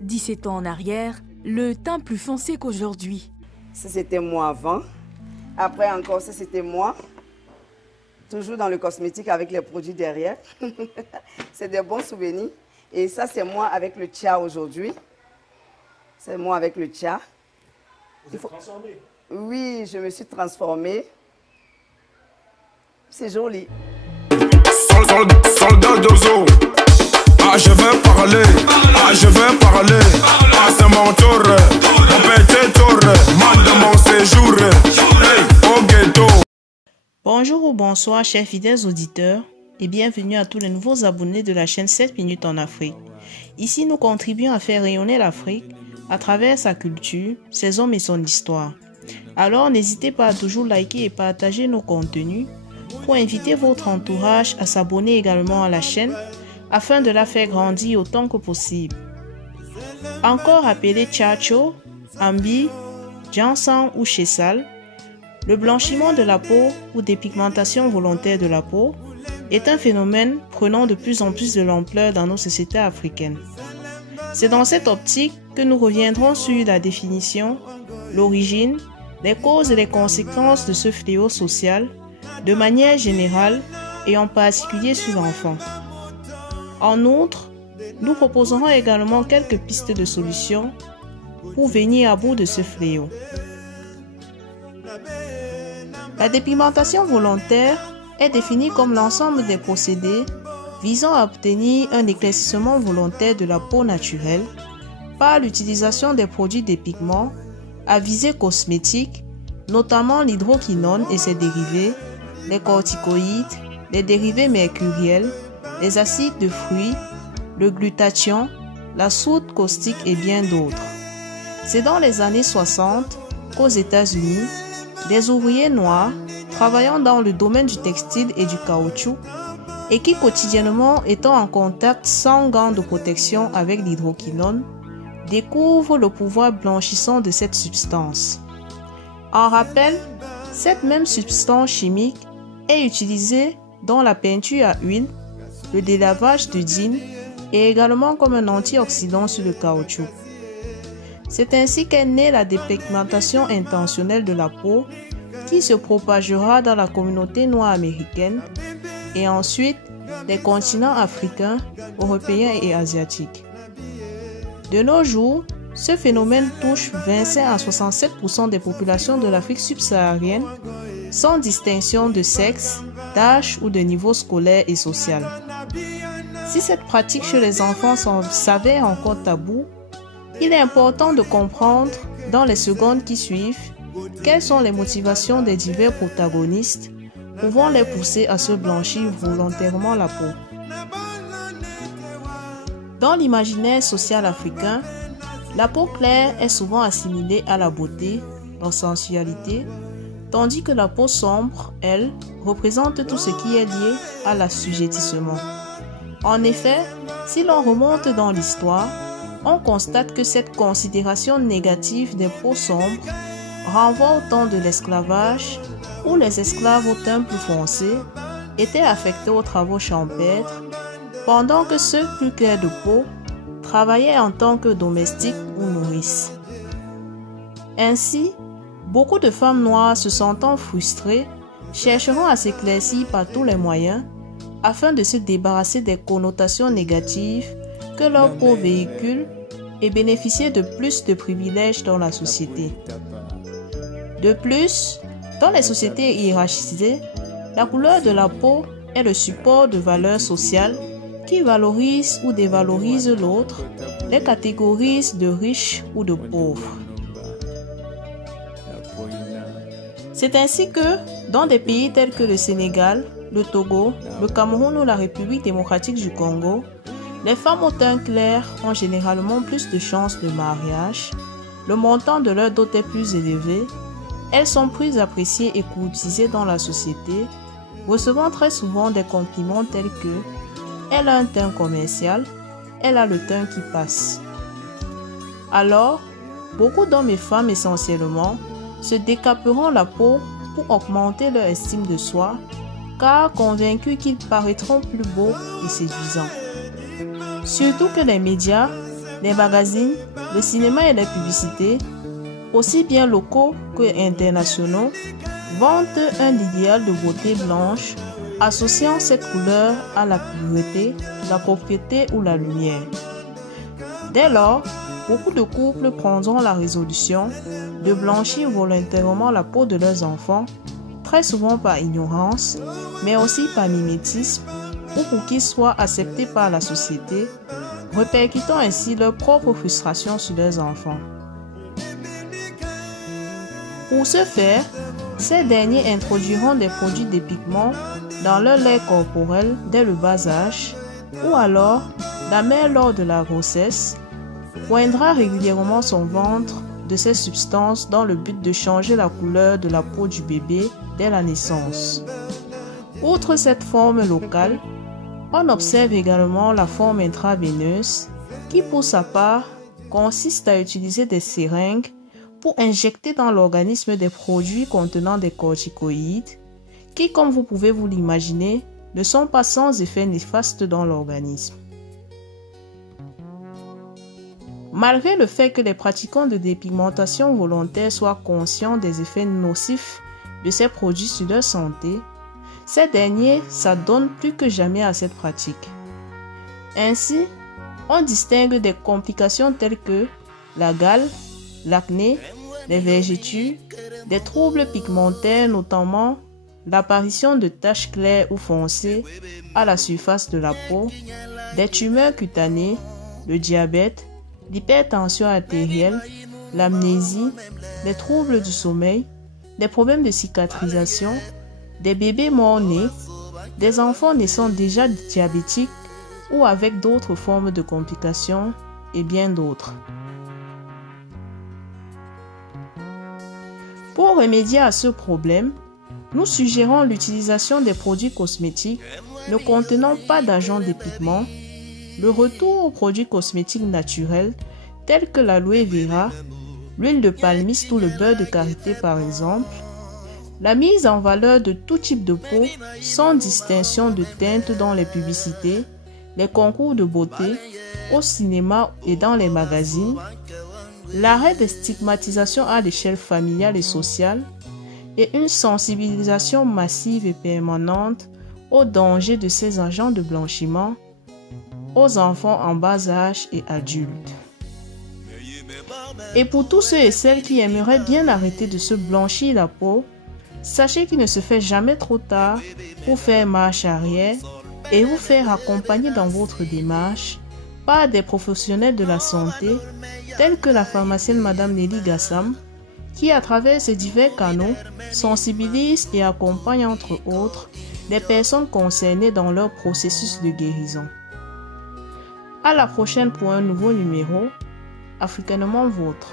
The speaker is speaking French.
17 ans en arrière, le teint plus foncé qu'aujourd'hui. Ça, c'était moi avant. Après encore, ça, c'était moi. Toujours dans le cosmétique avec les produits derrière. C'est des bons souvenirs. Et ça, c'est moi avec le tcha aujourd'hui. C'est moi avec le tcha. Vous êtes transformée? Oui, je me suis transformée. C'est joli. Soldat d'Ozo. Ah, je vais parler. Ah, je vais parler. Ah, c'est mon tour. Mon petit tour. Man de mon séjour. Hey, au ghetto. Bonjour ou bonsoir, chers fidèles auditeurs, et bienvenue à tous les nouveaux abonnés de la chaîne 7 minutes en Afrique. Ici, nous contribuons à faire rayonner l'Afrique à travers sa culture, ses hommes et son histoire. Alors, n'hésitez pas à toujours liker et partager nos contenus pour inviter votre entourage à s'abonner également à la chaîne afin de la faire grandir autant que possible. Encore appelé Tchacho, Ambi, Jansan ou Chessal, le blanchiment de la peau ou dépigmentation volontaire de la peau est un phénomène prenant de plus en plus de l'ampleur dans nos sociétés africaines. C'est dans cette optique que nous reviendrons sur la définition, l'origine, les causes et les conséquences de ce fléau social, de manière générale et en particulier sur l'enfant. En outre, nous proposerons également quelques pistes de solutions pour venir à bout de ce fléau. La dépigmentation volontaire est définie comme l'ensemble des procédés visant à obtenir un éclaircissement volontaire de la peau naturelle par l'utilisation des produits dépigments à visée cosmétique, notamment l'hydroquinone et ses dérivés, les corticoïdes, les dérivés mercuriels, les acides de fruits, le glutathion, la soude caustique et bien d'autres. C'est dans les années 60 qu'aux États-Unis, des ouvriers noirs travaillant dans le domaine du textile et du caoutchouc et qui quotidiennement étant en contact sans gants de protection avec l'hydroquinone découvrent le pouvoir blanchissant de cette substance. En rappel, cette même substance chimique est utilisée dans la peinture à huile, le délavage de jeans et également comme un antioxydant sur le caoutchouc. C'est ainsi qu'est née la dépigmentation intentionnelle de la peau qui se propagera dans la communauté noire américaine et ensuite les continents africains, européens et asiatiques. De nos jours, ce phénomène touche 25 à 67% des populations de l'Afrique subsaharienne sans distinction de sexe, d'âge ou de niveau scolaire et social. Si cette pratique chez les enfants s'avère encore tabou, il est important de comprendre dans les secondes qui suivent quelles sont les motivations des divers protagonistes pouvant les pousser à se blanchir volontairement la peau. Dans l'imaginaire social africain, la peau claire est souvent assimilée à la beauté, la sensualité, tandis que la peau sombre, elle, représente tout ce qui est lié à l'assujettissement. En effet, si l'on remonte dans l'histoire, on constate que cette considération négative des peaux sombres renvoie au temps de l'esclavage où les esclaves au teint plus foncé étaient affectés aux travaux champêtres pendant que ceux plus clairs de peau travaillaient en tant que domestiques ou nourrices. Ainsi, beaucoup de femmes noires se sentant frustrées chercheront à s'éclaircir par tous les moyens afin de se débarrasser des connotations négatives que leur peau véhicule et bénéficier de plus de privilèges dans la société. De plus, dans les sociétés hiérarchisées, la couleur de la peau est le support de valeurs sociales qui valorise ou dévalorise l'autre, les catégorise de riches ou de pauvres. C'est ainsi que, dans des pays tels que le Sénégal, le Togo, le Cameroun ou la République démocratique du Congo, les femmes au teint clair ont généralement plus de chances de mariage, le montant de leur dot est plus élevé, elles sont plus appréciées et courtisées dans la société, recevant très souvent des compliments tels que « elle a un teint commercial, elle a le teint qui passe ». Alors, beaucoup d'hommes et femmes essentiellement se décaperont la peau pour augmenter leur estime de soi, car convaincus qu'ils paraîtront plus beaux et séduisants. Surtout que les médias les magazines, le cinéma et les publicités, aussi bien locaux que internationaux, vantent un idéal de beauté blanche associant cette couleur à la pureté, la propriété ou la lumière. Dès lors, beaucoup de couples prendront la résolution de blanchir volontairement la peau de leurs enfants, très souvent par ignorance, mais aussi par mimétisme ou pour qu'ils soient acceptés par la société, répercutant ainsi leur propre frustration sur leurs enfants. Pour ce faire, ces derniers introduiront des produits dépigments dans leur lait corporel dès le bas âge, ou alors la mère lors de la grossesse poindra régulièrement son ventre de ces substances dans le but de changer la couleur de la peau du bébé dès la naissance. Outre cette forme locale, on observe également la forme intraveineuse qui pour sa part consiste à utiliser des seringues pour injecter dans l'organisme des produits contenant des corticoïdes qui, comme vous pouvez vous l'imaginer, ne sont pas sans effet néfaste dans l'organisme. Malgré le fait que les pratiquants de dépigmentation volontaire soient conscients des effets nocifs de ces produits sur leur santé, ces derniers s'adonnent plus que jamais à cette pratique. Ainsi, on distingue des complications telles que la gale, l'acné, les vergetures, des troubles pigmentaires, notamment l'apparition de taches claires ou foncées à la surface de la peau, des tumeurs cutanées, le diabète, l'hypertension artérielle, l'amnésie, les troubles du sommeil, des problèmes de cicatrisation, des bébés morts-nés, des enfants naissant déjà diabétiques ou avec d'autres formes de complications et bien d'autres. Pour remédier à ce problème, nous suggérons l'utilisation des produits cosmétiques ne contenant pas d'agents dépigments, le retour aux produits cosmétiques naturels tels que l'aloe vera, l'huile de palmiste ou le beurre de karité par exemple, la mise en valeur de tout type de peau sans distinction de teinte dans les publicités, les concours de beauté, au cinéma et dans les magazines, l'arrêt des stigmatisations à l'échelle familiale et sociale et une sensibilisation massive et permanente aux dangers de ces agents de blanchiment aux enfants en bas âge et adultes. Et pour tous ceux et celles qui aimeraient bien arrêter de se blanchir la peau, sachez qu'il ne se fait jamais trop tard pour faire marche arrière et vous faire accompagner dans votre démarche par des professionnels de la santé tels que la pharmacienne Madame Nelly Gassam, qui à travers ces divers canaux sensibilise et accompagne entre autres les personnes concernées dans leur processus de guérison. À la prochaine pour un nouveau numéro, Africanement Vôtre.